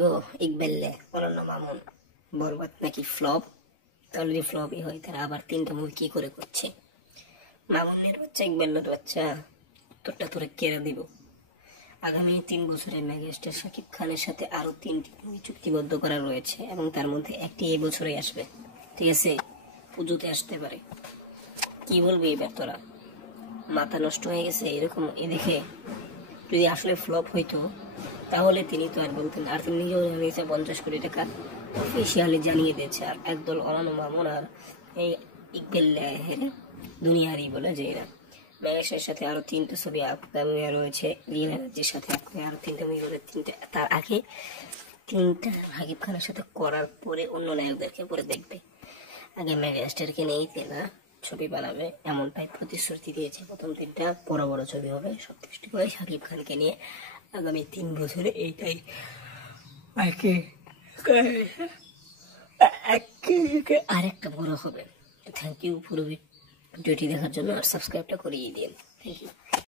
গো ইকবালে বলল মামুন বরবাদ নাকি ফ্লপ, তাহলে যদি ফ্লপই হয় তারা আবার 3টা মুভি কি করে করছে? মামুনের বাচ্চা ইকবালের বাচ্চা তোরটা তোরে কেড়ে দিব। আগামী 3 বছরে মেগাস্টার শাকিব খানের সাথে আরো 3টি মুভি চুক্তিবদ্ধ করা রয়েছে এবং তার মধ্যে একটি এই বছরেই আসবে। ঠিক আছে, পুজোতে আসতে পারে। কি বলবি এবার তোরা? মাথা নষ্ট হয়ে গেছে এরকম এ দেখে? যদি আসলে ফ্লপ হইতো তাহলে তিনি তো আর বলতেন। আর তিনি নিজেও জানিয়েছে 50 কোটি টাকা অফিসিয়ালি জানিয়ে দিয়েছে। আর একদল অমানো মামুন আর এই ইকবাল হেরে দুনিয়ারই বলে যে এরা মেগাসের সাথে আরো 3টা ছবি আপকামিং রয়েছে, রিয়া এনার্জির সাথে আরো 3টা মুভি রয়েছে। 3টা তার আগে 3টা শাকিব খানের সাথে করার পরে অন্য নায়কদেরকে পরে দেখবে। আগে মেগাস্টারকে নিয়েই না ছবি বানাবে এমনটাই প্রতিশ্রুতি দিয়েছে। প্রথম 3টা বড় বড় ছবি হবে, সবকিছু করে শাকিব খানকে নিয়ে আগামী 3 বছরে এইটাই আরেকটা বড় হবে। থ্যাংক ইউ পুরো ভিডিওটি দেখার জন্য, আর সাবস্ক্রাইবটা করিয়ে দিন। Thank you.